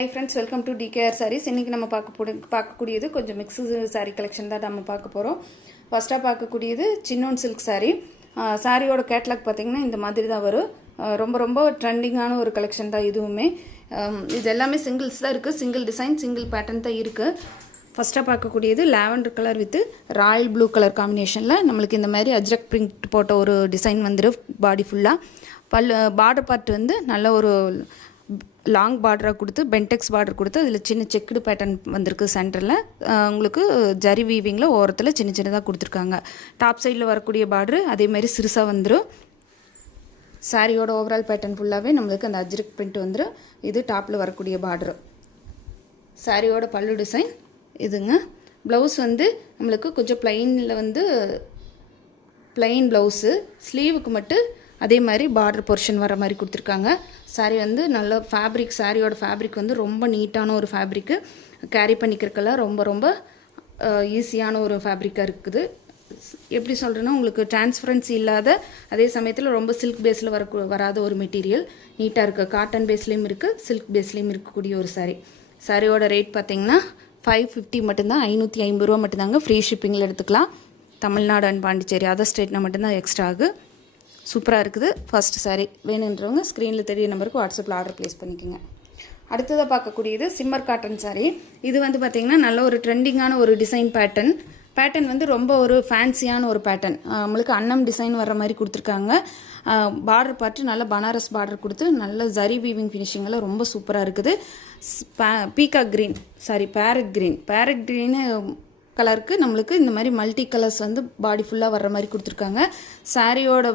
Hi friends, welcome to DKR Sarees. இன்னைக்கு நம்ம பார்க்கக்கூடியது கொஞ்சம் மிக்ஸ்டு saree கலெக்ஷன் தான் நம்ம பார்க்க போறோம். ஃபர்ஸ்டா பார்க்கக்கூடியது சின்னோன் சில்க் saree. சாரியோட கேட்டலாக் பாத்தீங்கன்னா இந்த மாதிரி தான் வரும். ரொம்ப ட்ரெண்டிங்கான ஒரு கலெக்ஷன் தான் இதுவுமே. இது எல்லாமே சிங்கிள்ஸ் தான் இருக்கு. சிங்கிள் டிசைன், சிங்கிள் பேட்டர்ன் தான் இருக்கு. ஃபர்ஸ்டா பார்க்கக்கூடியது lavender colour with royal blue colour காம்பினேஷன்ல நமக்கு இந்த மாதிரி அஜ்ரக் பிரிண்ட் போட்ட ஒரு டிசைன் வந்துரும் பாடி ஃபுல்லா. பார்டர் பார்ட் வந்து நல்ல ஒரு லாங் பார்டராக கொடுத்து பென்டெக்ஸ் பார்டர் கொடுத்து அதில் சின்ன செக்குடு பேட்டர்ன் வந்திருக்கு. சென்டரில் உங்களுக்கு ஜரி வீவிங்கில் ஓரத்தில் சின்னதாக கொடுத்துருக்காங்க. டாப் சைடில் வரக்கூடிய பார்டரு அதேமாதிரி சிறுசாக வந்துடும். சாரியோட ஓவரால் பேட்டர்ன் ஃபுல்லாகவே நம்மளுக்கு அந்த அஜ்ரக் பிரிண்ட் வந்துடும். இது டாப்பில் வரக்கூடிய பார்டரு. சாரியோட பல்லு டிசைன் இதுங்க. ப்ளவுஸ் வந்து நம்மளுக்கு கொஞ்சம் ப்ளைனில் வந்து ப்ளைன் ப்ளவுஸு, ஸ்லீவுக்கு மட்டும் அதே மாதிரி பார்டர் போர்ஷன் வர மாதிரி கொடுத்துருக்காங்க. சாரீ வந்து நல்ல ஃபேப்ரிக், சாரியோட ஃபேப்ரிக் வந்து ரொம்ப நீட்டான ஒரு ஃபேப்ரிக்கு. கேரி பண்ணிக்கிறதுக்கெல்லாம் ரொம்ப ஈஸியான ஒரு ஃபேப்ரிக்காக இருக்குது. எப்படி சொல்கிறேன்னா உங்களுக்கு டிரான்ஸ்பரன்சி இல்லாத அதே சமயத்தில் ரொம்ப சில்க் பேஸில் வராத ஒரு மெட்டீரியல். நீட்டாக இருக்குது. காட்டன் பேஸ்லேயும் இருக்குது, சில்க் பேஸ்லேயும் இருக்கக்கூடிய ஒரு சாரீ. சாரியோட ரேட் பார்த்திங்கன்னா 550 மட்டும்தான், 550 ரூபா மட்டும்தாங்க. ஃப்ரீ ஷிப்பிங்கில் எடுத்துக்கலாம். தமிழ்நாடு அண்ட் பாண்டிச்சேரி அதர் ஸ்டேட்னா மட்டும்தான் எக்ஸ்ட்ரா ஆகுது. சூப்பராக இருக்குது. ஃபர்ஸ்ட் சாரீ வேணுன்றவங்க ஸ்க்ரீனில் தெரிய நம்பருக்கு வாட்ஸ்அப்பில் ஆர்டர் ப்ளேஸ் பண்ணிக்கோங்க. அடுத்ததாக பார்க்கக்கூடியது சிம்மர் காட்டன் சாரீ. இது வந்து பார்த்திங்கன்னா நல்ல ஒரு ட்ரெண்டிங்கான ஒரு டிசைன் பேட்டர்ன் வந்து ரொம்ப ஒரு ஃபேன்சியான ஒரு பேட்டர்ன். நம்மளுக்கு அன்னம் டிசைன் வர்ற மாதிரி கொடுத்துருக்காங்க. பார்டர் பார்த்து நல்ல பனாரஸ் பார்டர் கொடுத்து நல்ல ஜரி வீவிங் ஃபினிஷிங்கெல்லாம் ரொம்ப சூப்பராக இருக்குது. பீகாக் க்ரீன் பேரட் க்ரீனு கலருக்கு நம்மளுக்கு இந்த மாதிரி மல்டி கலர்ஸ் வந்து பாடி ஃபுல்லாக வர்ற மாதிரி கொடுத்துருக்காங்க. சாரியோட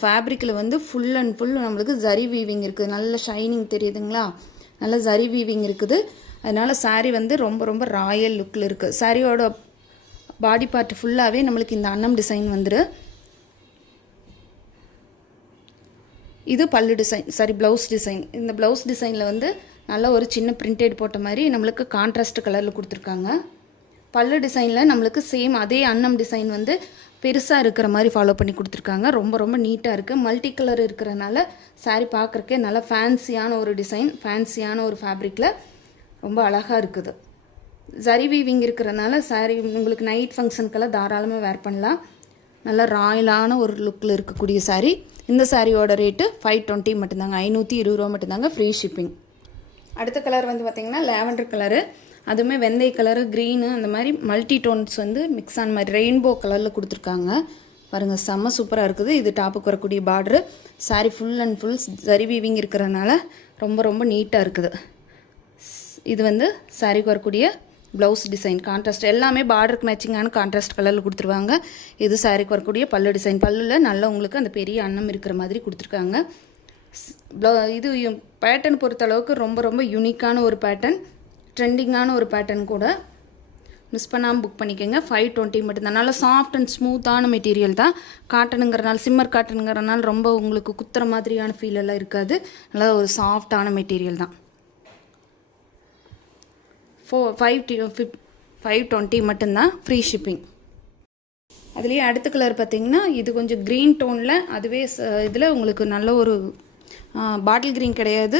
ஃபேப்ரிக்கில் வந்து ஃபுல் அண்ட் ஃபுல் நம்மளுக்கு ஜரி வீவிங் இருக்குது. நல்ல ஷைனிங் தெரியுதுங்களா, நல்ல ஜரி வீவிங் இருக்குது. அதனால் சாரீ வந்து ரொம்ப ராயல் லுக்கில் இருக்குது. சாரியோட பாடி பார்ட் ஃபுல்லாகவே நம்மளுக்கு இந்த அன்னம் டிசைன் வந்துடும். இது பல்லு டிசைன், ப்ளவுஸ் டிசைன். இந்த ப்ளவுஸ் டிசைனில் வந்து நல்ல ஒரு சின்ன பிரிண்டட் போட்ட மாதிரி நம்மளுக்கு கான்ட்ராஸ்ட் கலரில் கொடுத்துருக்காங்க. பல்லு டிசைனில் நம்மளுக்கு சேம் அதே அன்னம் டிசைன் வந்து பெருசாக இருக்கிற மாதிரி ஃபாலோ பண்ணி கொடுத்துருக்காங்க. ரொம்ப நீட்டாக இருக்குது. மல்டி கலர் இருக்கிறனால சாரீ பார்க்குறக்கே நல்லா ஃபேன்சியான ஒரு டிசைன், ஃபேன்சியான ஒரு ஃபேப்ரிக்கில் ரொம்ப அழகாக இருக்குது. ஜரி வீவிங் இருக்கிறனால சாரீ உங்களுக்கு நைட் ஃபங்க்ஷனுக்கெல்லாம் தாராளமாக வேர் பண்ணலாம். நல்லா ராயலான ஒரு லுக்கில் இருக்கக்கூடிய சாரீ. இந்த சாரியோட ரேட்டு 520 மட்டும்தாங்க, 520 ரூபா மட்டும்தாங்க. Free shipping. அடுத்த கலர் வந்து பார்த்திங்கன்னா லாவெண்டர் கலரு. அதுவுமே வெந்தய கலரு, க்ரீனு, அந்த மாதிரி மல்டி டோன்ஸ் வந்து மிக்ஸ் ஆன மாதிரி ரெயின்போ கலரில் கொடுத்துருக்காங்க. பாருங்கள், செம்ம சூப்பராக இருக்குது. இது டாப்புக்கு வரக்கூடிய border. Sari full and full zari weaving இருக்கிறனால ரொம்ப நீட்டாக இருக்குது. இது வந்து சாரீக்கு வரக்கூடிய ப்ளவுஸ் டிசைன் கான்ட்ராஸ்ட் எல்லாமே பார்டருக்கு மேட்சிங்கான கான்ட்ராஸ்ட் கலரில் கொடுத்துருவாங்க. இது சாரீக்கு வரக்கூடிய பல்லு டிசைன். பல்லில் நல்லா உங்களுக்கு அந்த பெரிய அன்னம் இருக்கிற மாதிரி கொடுத்துருக்காங்க. இது பேட்டர்ன் பொறுத்தளவுக்கு ரொம்ப யூனிக்கான ஒரு பேட்டர்ன், ட்ரெண்டிங்கான ஒரு பேட்டர்ன் கூட. மிஸ் பண்ணாமல் புக் பண்ணிக்கோங்க. 520 மட்டும்தான். நல்லா சாஃப்ட் அண்ட் ஸ்மூத்தான மெட்டீரியல் தான். காட்டனுங்கிறனால, சிம்மர் காட்டனுங்கிறனால ரொம்ப உங்களுக்கு குத்துற மாதிரியான ஃபீல் எல்லாம் இருக்காது. நல்லா ஒரு சாஃப்டான மெட்டீரியல் தான். 520 மட்டும்தான். Free shipping. அதுலேயே அடுத்த கலர் பார்த்திங்கன்னா இது கொஞ்சம் க்ரீன் டோனில், அதுவே இதில் உங்களுக்கு நல்ல ஒரு பாட்டில் க்ரீன் கிடையாது,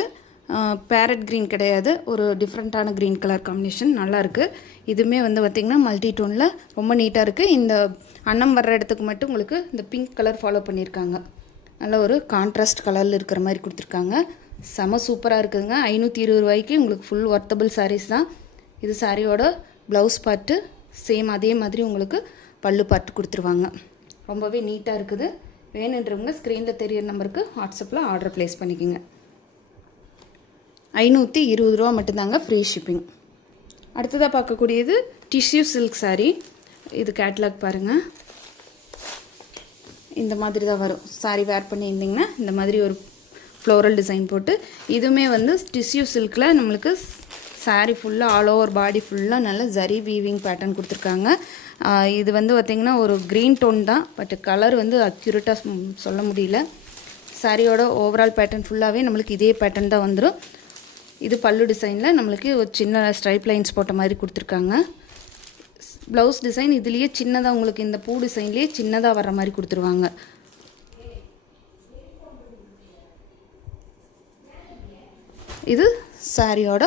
பேரட் க்ரீன் கிடையாது, ஒரு டிஃப்ரெண்ட்டான க்ரீன் கலர் காம்பினேஷன் நல்லாயிருக்கு. இதுவுமே வந்து பார்த்திங்கன்னா மல்டி டோனில் ரொம்ப நீட்டாக இருக்குது. இந்த அன்னம் வர்ற இடத்துக்கு மட்டும் உங்களுக்கு இந்த பிங்க் கலர் ஃபாலோ பண்ணியிருக்காங்க. நல்ல ஒரு கான்ட்ராஸ்ட் கலரில் இருக்கிற மாதிரி கொடுத்துருக்காங்க. செம சூப்பராக இருக்குதுங்க. 520 ரூபாய்க்கு உங்களுக்கு ஃபுல் ஒர்த்தபிள் சாரீஸ் தான். இது சாரியோட ப்ளவுஸ் பார்ட்டு சேம் அதே மாதிரி உங்களுக்கு பல்லு பார்ட்டு கொடுத்துருவாங்க. ரொம்பவே நீட்டாக இருக்குது. வேணுன்றவங்க ஸ்க்ரீனில் தெரியிற நம்பருக்கு வாட்ஸ்அப்பில் ஆர்டர் ப்ளேஸ் பண்ணிக்கோங்க. 520 ரூபா மட்டும்தாங்க. Free shipping. அடுத்ததாக பார்க்கக்கூடியது டிஷ்யூ சில்க் சாரீ. இது கேட்லாக் பாருங்கள். இந்த மாதிரி தான் வரும். சாரீ வேர் பண்ணியிருந்திங்கன்னா இந்த மாதிரி ஒரு ஃப்ளோரல் டிசைன் போட்டு, இதுவுமே வந்து டிஷ்யூ சில்கில் நம்மளுக்கு சாரீ ஃபுல்லாக ஆல் ஓவர் பாடி ஃபுல்லாக நல்ல ஜரி வீவிங் பேட்டர்ன் கொடுத்துருக்காங்க. இது வந்து பார்த்திங்கன்னா ஒரு க்ரீன் டோன் தான், பட் கலர் வந்து அக்யூரேட்டாக சொல்ல முடியல. சாரியோட ஓவரால் பேட்டர்ன் ஃபுல்லாகவே நம்மளுக்கு இதே பேட்டர்ன் தான் வந்துடும். இது பல்லு டிசைனில் நம்மளுக்கு ஒரு சின்ன ஸ்ட்ரைப் லைன்ஸ் போட்ட மாதிரி கொடுத்துருக்காங்க. ப்ளவுஸ் டிசைன் இதுலேயே சின்னதாக உங்களுக்கு இந்த பூ டிசைன்லேயே சின்னதாக வர்ற மாதிரி கொடுத்துருவாங்க. இது சாரியோட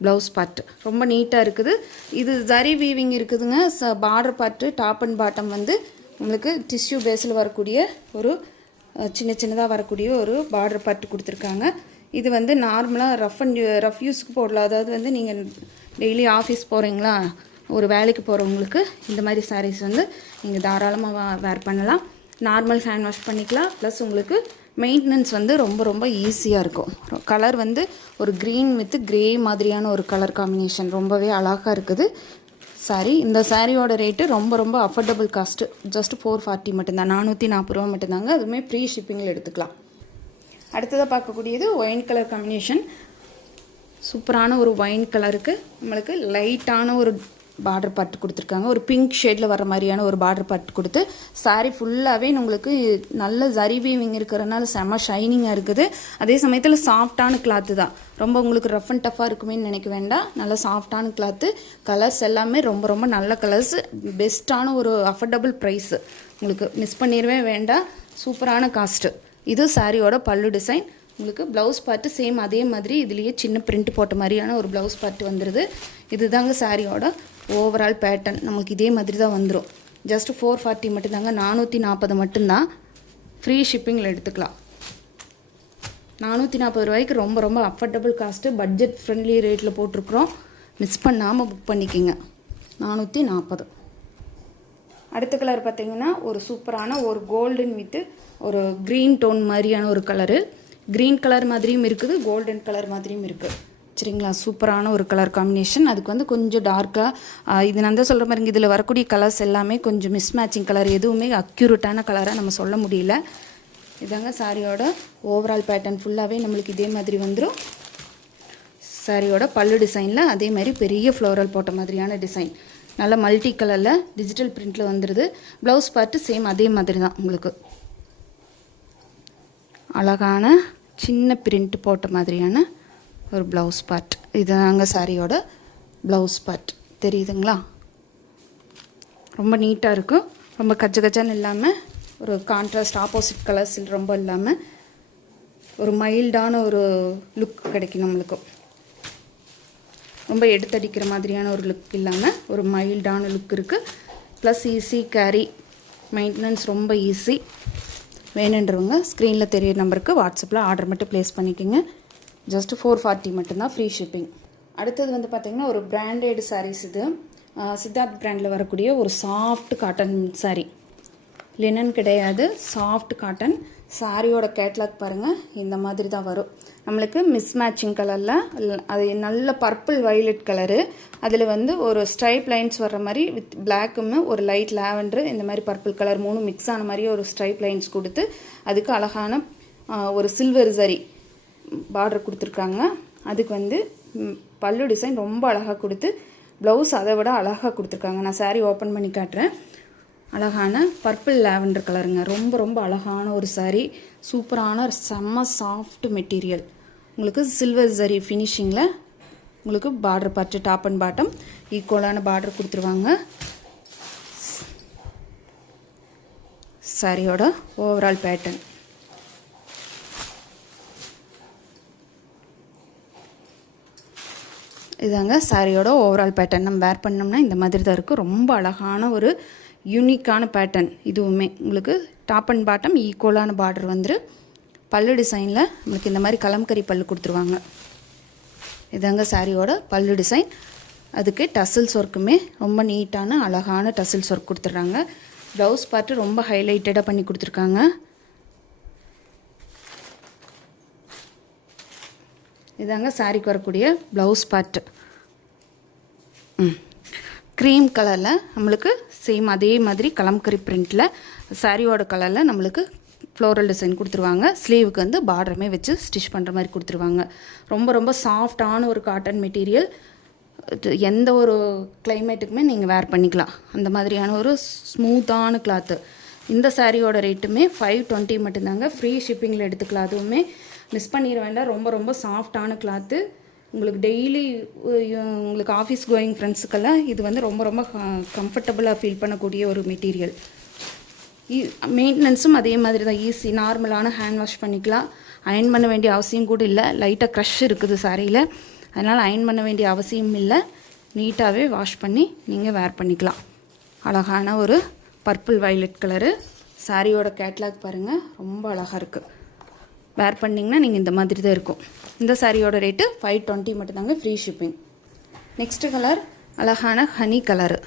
ப்ளவுஸ் பார்ட்டு ரொம்ப நீட்டாக இருக்குது. இது ஜரி வீவிங் இருக்குதுங்க. Border part top and bottom வந்து உங்களுக்கு டிஷ்யூ பேஸில் வரக்கூடிய ஒரு சின்ன சின்னதாக வரக்கூடிய ஒரு பார்டர் பார்ட்டு கொடுத்துருக்காங்க. இது வந்து நார்மலாக ரஃப் யூஸ்க்கு போடலாம். அதாவது வந்து நீங்கள் டெய்லி ஆஃபீஸ் போகிறீங்களா, ஒரு வேலைக்கு போகிறவங்களுக்கு இந்த மாதிரி சாரீஸ் வந்து நீங்கள் தாராளமாக வேர் பண்ணலாம். நார்மல் ஹேண்ட் வாஷ் பண்ணிக்கலாம். ப்ளஸ் உங்களுக்கு மெயின்டெனன்ஸ் வந்து ரொம்ப ரொம்ப ஈஸியாக இருக்கும். கலர் வந்து ஒரு க்ரீன் வித் க்ரே மாதிரியான ஒரு கலர் காம்பினேஷன் ரொம்பவே அழகாக இருக்குது சாரீ. இந்த சாரியோட ரேட்டு ரொம்ப ரொம்ப அஃபோர்டபுள் காஸ்ட்டு. ஜஸ்ட் 440 மட்டும்தான், 440 ரூபா மட்டும்தாங்க. அதுவுமே ஃப்ரீ ஷிப்பிங்கில் எடுத்துக்கலாம். அடுத்ததாக பார்க்கக்கூடியது ஒயின் கலர் காம்பினேஷன். சூப்பரான ஒரு ஒயின் கலருக்கு நம்மளுக்கு லைட்டான ஒரு பார்டர் பார்ட் கொடுத்துருக்காங்க. ஒரு பிங்க் ஷேடில் வர மாதிரியான ஒரு பார்டர் பார்ட் கொடுத்து சாரீ ஃபுல்லாகவே உங்களுக்கு நல்ல ஜரி வீவிங் இருக்கிறதுனால செம்ம ஷைனிங்காக இருக்குது. அதே சமயத்தில் சாஃப்டான கிளாத்து தான். ரொம்ப உங்களுக்கு ரஃப் அண்ட் டஃப்பாக இருக்குமே நினைக்க வேண்டாம். நல்ல சாஃப்டான கிளாத்து. கலர்ஸ் எல்லாமே ரொம்ப ரொம்ப நல்ல கலர்ஸ். பெஸ்ட்டான ஒரு அஃபோர்டபுள் ப்ரைஸு. உங்களுக்கு மிஸ் பண்ணிடவே வேண்டாம். சூப்பரான காஸ்ட்டு. இது சாரியோட பல்லு டிசைன். உங்களுக்கு ப்ளவுஸ் பார்ட்டு சேம் அதே மாதிரி இதுலேயே சின்ன பிரிண்ட் போட்ட மாதிரியான ஒரு ப்ளவுஸ் பார்ட்டு வந்துடுது. இது தாங்க சாரியோட ஓவரால் பேட்டர்ன். நம்மளுக்கு இதே மாதிரி தான் வந்துடும். ஜஸ்ட் 440 மட்டும்தாங்க, 440 மட்டும்தான். ஃப்ரீ ஷிப்பிங்கில் எடுத்துக்கலாம். 440 ரூபாய்க்கு ரொம்ப ரொம்ப அஃபோர்டபுள் காஸ்ட்டு. பட்ஜெட் ஃப்ரெண்ட்லி ரேட்டில் போட்டிருக்குறோம். மிஸ் பண்ணாமல் புக் பண்ணிக்கிங்க. 440. அடுத்த கலர் பார்த்திங்கன்னா ஒரு சூப்பரான ஒரு கோல்டன் வித்து ஒரு க்ரீன் டோன் மாதிரியான ஒரு கலரு. க்ரீன் கலர் மாதிரியும் இருக்குது, கோல்டன் கலர் மாதிரியும் இருக்குது. சரிங்களா, சூப்பரான ஒரு கலர் காம்பினேஷன். அதுக்கு வந்து கொஞ்சம் டார்க்காக இது நான் தான் சொல்கிற மாதிரி இதில் வரக்கூடிய கலர்ஸ் எல்லாமே கொஞ்சம் மிஸ் மேட்சிங் கலர். எதுவுமே அக்யூரேட்டான கலராக நம்ம சொல்ல முடியல. இதாங்க சாரியோட ஓவரால் பேட்டர்ன். ஃபுல்லாகவே நம்மளுக்கு இதே மாதிரி வந்துடும். சாரியோட பல்லு டிசைனில் அதே மாதிரி பெரிய ஃப்ளோரல் போட்ட மாதிரியான டிசைன். நல்ல மல்டி கலரில் டிஜிட்டல் பிரிண்டில் வந்துடுது. ப்ளவுஸ் பார்ட்டு சேம் அதே மாதிரி தான். உங்களுக்கு அழகான சின்ன பிரிண்ட் போட்ட மாதிரியான ஒரு ப்ளவுஸ் பார்ட். இதுதாங்க சாரியோட ப்ளவுஸ் பார்ட். தெரியுதுங்களா? ரொம்ப நீட்டாக இருக்கும். ரொம்ப கச்ச கச்சன்னு இல்லாமல் ஒரு கான்ட்ராஸ்ட் ஆப்போசிட் கலர்ஸ் ரொம்ப இல்லாமல் ஒரு மைல்டான ஒரு லுக் கிடைக்கும் நம்மளுக்கு. ரொம்ப எடுத்தடிக்கிற மாதிரியான ஒரு லுக் இல்லாமல் ஒரு மைல்டான லுக் இருக்குது. ப்ளஸ் ஈஸி கேரி, மெயின்டெனன்ஸ் ரொம்ப ஈஸி. வேணுன்றவங்க ஸ்க்ரீனில் தெரிய நம்பருக்கு வாட்ஸ்அப்பில் ஆர்டர் மட்டும் ப்ளேஸ் பண்ணிக்கோங்க. ஜஸ்ட் 440 மட்டும்தான், ஃப்ரீ ஷிப்பிங். அடுத்தது வந்து பார்த்திங்கன்னா ஒரு பிராண்டட் சாரீஸ். இது சித்தார்த் பிராண்டில் வரக்கூடிய ஒரு சாஃப்ட் காட்டன் சாரீ. லினன் கிடையாது, சாஃப்ட் காட்டன். சாரியோட கேட்லாக் பாருங்கள், இந்த மாதிரி தான் வரும். நம்மளுக்கு மிஸ் மேட்சிங் கலரில் அது நல்ல பர்பிள் வைலட் கலரு. அதில் வந்து ஒரு ஸ்ட்ரைப் லைன்ஸ் வர்ற மாதிரி வித் பிளாக்குமே ஒரு லைட் லாவெண்டரு இந்த மாதிரி பர்பிள் கலர் 3 மிக்ஸ் ஆன மாதிரி ஒரு ஸ்ட்ரைப் லைன்ஸ் கொடுத்து அதுக்கு அழகான ஒரு சில்வர் சரி பார்டர் கொடுத்துருக்காங்க. அதுக்கு வந்து பல்லு டிசைன் ரொம்ப அழகாக கொடுத்து ப்ளவுஸ் அதை விட அழகாக கொடுத்துருக்காங்க. நான் சாரீ ஓப்பன் பண்ணி காட்டுறேன். அழகான பர்பிள் லாவெண்டர் கலருங்க. ரொம்ப ரொம்ப அழகான ஒரு சாரீ. சூப்பரான செம்ம சாஃப்ட் மெட்டீரியல். உங்களுக்கு சில்வர் ஜரி ஃபினிஷிங்கில் உங்களுக்கு பார்டர் பார்த்து டாப் அண்ட் பாட்டம் ஈக்குவலான பார்டர் கொடுத்துருவாங்க. சாரியோட ஓவரால் பேட்டர்ன் இதாங்க. சாரியோட ஓவரால் பேட்டர்ன் நம்ம வேர் பண்ணோம்னா இந்த மாதிரி தான் இருக்கும். ரொம்ப அழகான ஒரு யூனிக்கான பேட்டர்ன். இதுவுமே உங்களுக்கு டாப் அண்ட் பாட்டம் ஈக்குவலான பார்டர் வந்துரு. பல்லு டிசைனில் நம்மளுக்கு இந்த மாதிரி கலம்கரி பல்லு கொடுத்துருவாங்க. இதாங்க சாரியோட பல்லு டிசைன். அதுக்கு டசில்ஸ் ஒர்க்குமே ரொம்ப நீட்டான அழகான டசில்ஸ் ஒர்க் கொடுத்துட்றாங்க. ப்ளவுஸ் பார்ட்டு ரொம்ப ஹைலைட்டடாக பண்ணி கொடுத்துருக்காங்க. இதாங்க சாரிக்கு வரக்கூடிய ப்ளவுஸ் பார்ட்டு. க்ரீம் கலரில் நம்மளுக்கு சேம் அதே மாதிரி கலம்கரி பிரிண்டில் சாரியோட கலரில் நம்மளுக்கு ஃப்ளோரல் டிசைன் கொடுத்துருவாங்க. ஸ்லீவுக்கு வந்து பார்டருமே வச்சு ஸ்டிச் பண்ணுற மாதிரி கொடுத்துருவாங்க. ரொம்ப ரொம்ப சாஃப்டான ஒரு காட்டன் மெட்டீரியல். எந்த ஒரு கிளைமேட்டுக்குமே நீங்கள் வேர் பண்ணிக்கலாம். அந்த மாதிரியான ஒரு ஸ்மூத்தான கிளாத்து. இந்த சாரியோட ரேட்டுமே 520 மட்டும்தாங்க. ஃப்ரீ ஷிப்பிங்கில் எடுத்துக்கலாம். அதுவுமே மிஸ் பண்ணிட வேண்டாம். ரொம்ப ரொம்ப சாஃப்டான கிளாத்து. உங்களுக்கு டெய்லி உங்களுக்கு ஆஃபீஸ் கோயிங் ஃப்ரெண்ட்ஸுக்கெல்லாம் இது வந்து ரொம்ப ரொம்ப கம்ஃபர்டபுளாக ஃபீல் பண்ணக்கூடிய ஒரு மெட்டீரியல். மெயின்டெனன்ஸும் அதே மாதிரி தான் ஈஸி. நார்மலான ஹேண்ட் வாஷ் பண்ணிக்கலாம். அயர்ன் பண்ண வேண்டிய அவசியம் கூட இல்லை. லைட்டாக க்ரஷ் இருக்குது சாரியில். அதனால் அயன் பண்ண வேண்டிய அவசியம் இல்லை. நீட்டாகவே வாஷ் பண்ணி நீங்கள் வேர் பண்ணிக்கலாம். அழகான ஒரு பர்பிள் வயலட் கலரு சாரியோட கேட்லாக் பாருங்கள், ரொம்ப அழகாக இருக்குது. வேர் பண்ணிங்கன்னா நீங்கள் இந்த மாதிரி தான் இருக்கும். இந்த சாரியோட ரேட்டு 520 மட்டும்தாங்க, ஃப்ரீ ஷிப்பிங். நெக்ஸ்ட்டு கலர் அழகான ஹனி கலரு,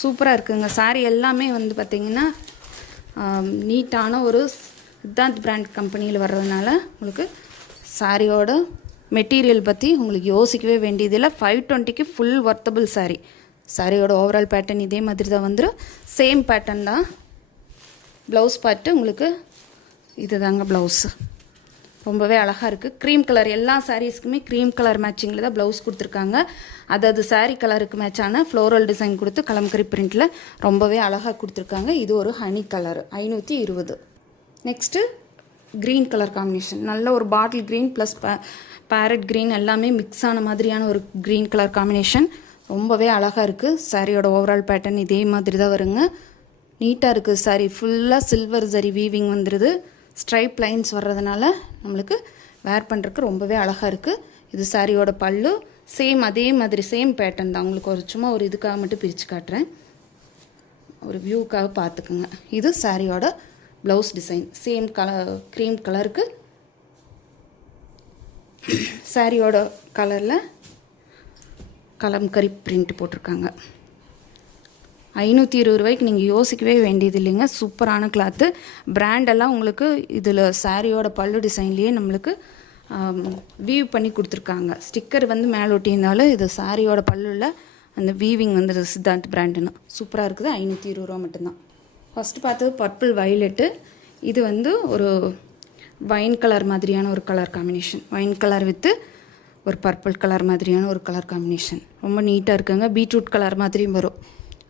சூப்பராக இருக்குங்க. சாரி எல்லாமே வந்து பார்த்திங்கன்னா நீட்டான ஒரு சித்தாந்த் பிராண்ட் கம்பெனியில் வர்றதுனால உங்களுக்கு சாரியோட மெட்டீரியல் பற்றி உங்களுக்கு யோசிக்கவே வேண்டியதில்லை. 520க்கு ஃபுல் ஒர்த்தபிள் சாரி. சாரியோட ஓவரால் பேட்டர்ன் இதே மாதிரி தான் வந்துடும். சேம் பேட்டர்ன் தான். ப்ளவுஸ் பார்ட்டு உங்களுக்கு இது தாங்க ப்ளவுஸு, ரொம்பவே அழகாக இருக்குது. க்ரீம் கலர், எல்லா சாரீஸ்க்குமே க்ரீம் கலர் மேட்சிங்கில் தான் ப்ளவுஸ் கொடுத்துருக்காங்க. அதாவது சாரீ கலருக்கு மேட்சான ஃப்ளோரல் டிசைன் கொடுத்து கலம்கரி பிரிண்டில் ரொம்பவே அழகாக கொடுத்துருக்காங்க. இது ஒரு honey colour, 520. Next green colour combination, நல்ல ஒரு bottle green plus farad green எல்லாமே மிக்ஸ் ஆன மாதிரியான ஒரு க்ரீன் கலர் காம்பினேஷன், ரொம்பவே அழகாக இருக்குது. சாரியோட ஓவரால் பேட்டர்ன் இதே மாதிரி தான் வருங்க. நீட்டாக இருக்குது. சாரி ஃபுல்லாக சில்வர் ஜரி வீவிங் வந்துடுது. ஸ்ட்ரைப் லைன்ஸ் வர்றதுனால நம்மளுக்கு வேர் பண்ணுறதுக்கு ரொம்பவே அழகாக இருக்குது. இது சாரியோட பல்லு, சேம் அதே மாதிரி சேம் பேட்டர்ன் தான். உங்களுக்கு ஒரு சும்மா ஒரு இதுக்காக மட்டும் பிரித்து காட்டுறேன், ஒரு வியூக்காக பார்த்துக்குங்க. இது சாரியோட blouse design, same colour cream கலருக்கு சாரியோட கலரில் கலம்கரி பிரிண்ட் போட்டிருக்காங்க. 520 ரூபாய்க்கு நீங்கள் யோசிக்கவே வேண்டியது இல்லைங்க. சூப்பரான கிளாத்து. பிராண்டெல்லாம் உங்களுக்கு இதில் சாரியோட பல்லு டிசைன்லேயே நம்மளுக்கு வீவ் பண்ணி கொடுத்துருக்காங்க. ஸ்டிக்கர் வந்து மேலே ஒட்டியிருந்தாலும் இது சாரியோட பல்லுவில் அந்த வீவிங் வந்து சித்தாந்த் பிராண்டுன்னு சூப்பராக இருக்குது. 520 ரூபா மட்டும்தான். ஃபஸ்ட்டு பார்த்தது பர்பிள் வயலட்டு. இது வந்து ஒரு வைன் கலர் மாதிரியான ஒரு colour combination. Wine colour with ஒரு பர்பிள் கலர் மாதிரியான ஒரு கலர் காம்பினேஷன், ரொம்ப நீட்டாக இருக்குங்க. பீட்ரூட் கலர் மாதிரியும் வரும்,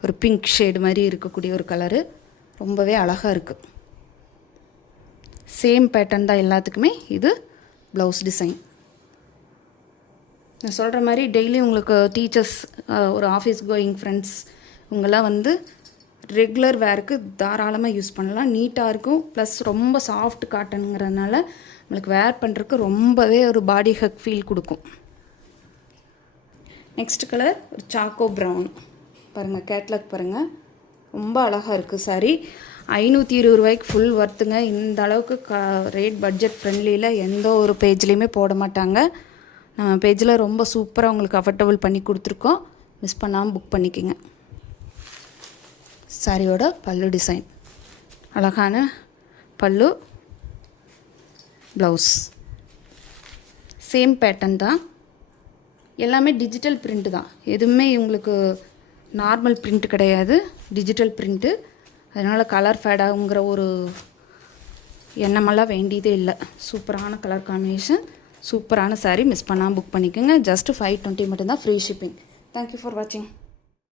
ஒரு பிங்க் ஷேடு மாதிரி இருக்கக்கூடிய ஒரு கலரு, ரொம்பவே அழகாக இருக்குது. சேம் பேட்டர்ன் தான் எல்லாத்துக்குமே. இது ப்ளவுஸ் டிசைன். நான் சொல்கிற மாதிரி டெய்லி உங்களுக்கு டீச்சர்ஸ், ஒரு ஆஃபீஸ் கோயிங் ஃப்ரெண்ட்ஸ் இவங்கெல்லாம் வந்து ரெகுலர் வேருக்கு தாராளமாக யூஸ் பண்ணலாம். நீட்டாக இருக்கும். ப்ளஸ் ரொம்ப சாஃப்ட் காட்டனுங்கிறதுனால நம்மளுக்கு வேர் பண்ணுறதுக்கு ரொம்பவே ஒரு பாடி ஹக் ஃபீல் கொடுக்கும். நெக்ஸ்ட் கலர் ஒரு சாக்கோ ப்ரௌன் பாருங்கள், கேட்லாக் பாருங்கள், ரொம்ப அழகாக இருக்குது. சாரி 520 ரூபாய்க்கு ஃபுல் ஒர்த்துங்க. இந்த அளவுக்கு ரேட் பட்ஜெட் ஃப்ரெண்ட்லியில் எந்த ஒரு பேஜ்லேயுமே போட மாட்டாங்க. நம்ம பேஜில் ரொம்ப சூப்பராக உங்களுக்கு அஃபர்டபுள் பண்ணி கொடுத்துருக்கோம். மிஸ் பண்ணாமல் புக் பண்ணிக்கோங்க. சாரியோட பல்லு டிசைன், அழகான பல்லு, ப்ளவுஸ் சேம் பேட்டர்ன் தான். எல்லாமே டிஜிட்டல் பிரிண்ட் தான், எதுவுமே உங்களுக்கு நார்மல் பிரிண்ட் கிடையாது, டிஜிட்டல் பிரிண்ட்டு. அதனால் கலர் ஃபேடாகுங்கிற ஒரு எண்ணமெல்லாம் வேண்டியதே இல்லை. சூப்பரான கலர் காம்பினேஷன், சூப்பரான சாரீ. மிஸ் பண்ணாமல் புக் பண்ணிக்கோங்க. ஜஸ்ட்டு 520 மட்டும்தான், ஃப்ரீ ஷிப்பிங். தேங்க்யூ ஃபார் வாட்சிங்.